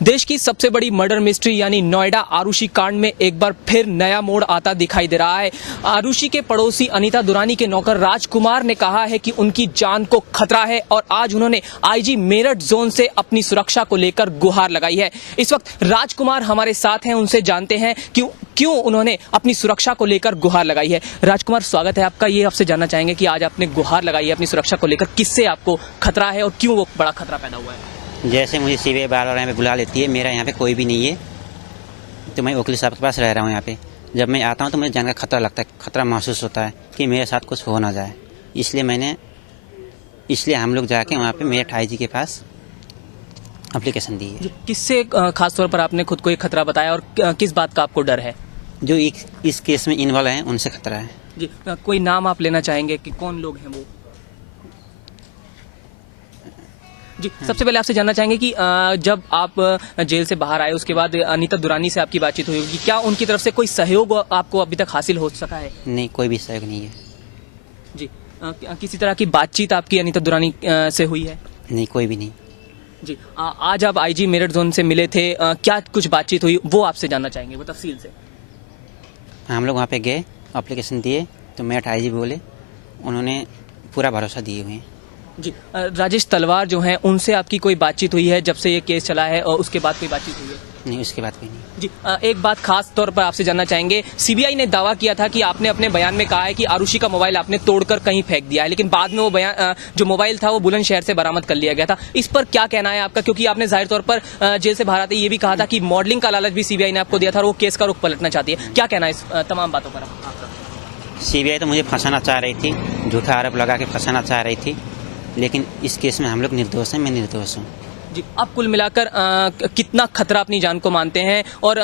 देश की सबसे बड़ी मर्डर मिस्ट्री यानी नोएडा आरुषि कांड में एक बार फिर नया मोड़ आता दिखाई दे रहा है। आरुषि के पड़ोसी अनीता दुरानी के नौकर राजकुमार ने कहा है कि उनकी जान को खतरा है और आज उन्होंने आईजी मेरठ जोन से अपनी सुरक्षा को लेकर गुहार लगाई है। इस वक्त राजकुमार हमारे साथ हैं, उनसे जानते हैं क्यों उन्होंने अपनी सुरक्षा को लेकर गुहार लगाई है। राजकुमार, स्वागत है आपका। ये आपसे जानना चाहेंगे कि आज आपने गुहार लगाई है अपनी सुरक्षा को लेकर, किससे आपको खतरा है और क्यों वो बड़ा खतरा पैदा हुआ है? जैसे मुझे सीबीआई बार-बार यहाँ पे बुला लेती है, मेरा यहाँ पे कोई भी नहीं है, तो मैं वकील साहब के पास रह रहा हूँ यहाँ पे। जब मैं आता हूँ तो मुझे जान का खतरा लगता है, खतरा महसूस होता है कि मेरे साथ कुछ हो ना जाए। इसलिए हम लोग जाके वहाँ पे मेरठ आईजी के पास एप्लीकेशन दी है। किससे खास तौर पर आपने खुद को एक खतरा बताया और किस बात का आपको डर है? जो इस केस में इन्वॉल्व हैं उनसे खतरा है। जी, कोई नाम आप लेना चाहेंगे कि कौन लोग हैं वो? जी, सबसे पहले आपसे जानना चाहेंगे कि जब आप जेल से बाहर आए उसके बाद अनीता दुरानी से आपकी बातचीत हुई होगी, क्या उनकी तरफ से कोई सहयोग आपको अभी तक हासिल हो सका है? नहीं, कोई भी सहयोग नहीं है। जी, किसी तरह की बातचीत आपकी अनीता दुरानी से हुई है? नहीं, कोई भी नहीं। जी, आज आप आईजी मेरठ जोन से मिले थे, क्या कुछ बातचीत हुई वो आपसे जानना चाहेंगे, वो तफसील से। हम लोग वहाँ पे गए, एप्लीकेशन दिए तो मेरठ आईजी बोले, उन्होंने पूरा भरोसा दिए हुए हैं। जी, राजेश तलवार जो हैं उनसे आपकी कोई बातचीत हुई है जब से ये केस चला है और उसके बाद कोई बातचीत हुई है? नहीं, उसके बाद कोई नहीं। जी, एक बात खास तौर पर आपसे जानना चाहेंगे, सीबीआई ने दावा किया था कि आपने अपने बयान में कहा है कि आरुषि का मोबाइल आपने तोड़कर कहीं फेंक दिया है, लेकिन बाद में वो बयान जो मोबाइल था वो बुलंदशहर से बरामद कर लिया गया था। इस पर क्या कहना है आपका? क्योंकि आपने जाहिर तौर पर जेल से बाहर आते ये भी कहा था कि मॉडलिंग का लालच भी सीबीआई ने आपको दिया था और वो केस का रुख पलटना चाहती है। क्या कहना है इस तमाम बातों पर आपका? सीबीआई तो मुझे फंसाना चाह रही थी, झूठा आरोप लगा के फंसाना चाह रही थी, लेकिन इस केस में हम लोग निर्दोष हैं, मैं निर्दोष हूँ। जी, आप कुल मिलाकर कितना खतरा अपनी जान को मानते हैं और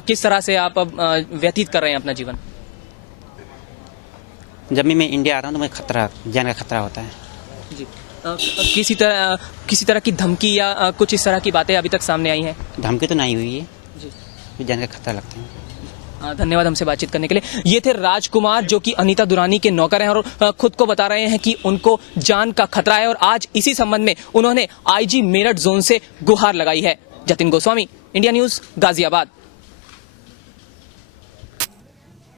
किस तरह से आप अब व्यतीत कर रहे हैं अपना जीवन? जब भी मैं इंडिया आता हूँ तो मुझे खतरा, जान का खतरा होता है। जी, किसी तरह की धमकी या कुछ इस तरह की बातें अभी तक सामने आई हैं? धमकी तो नहीं हुई है जी, जान का खतरा लगता है। धन्यवाद हमसे बातचीत करने के लिए। ये थे राजकुमार जो कि अनीता दुरानी के नौकर हैं और खुद को बता रहे हैं कि उनको जान का खतरा है और आज इसी संबंध में उन्होंने आईजी मेरठ जोन से गुहार लगाई है। Jatin Goswami, India news, Ghaziabad.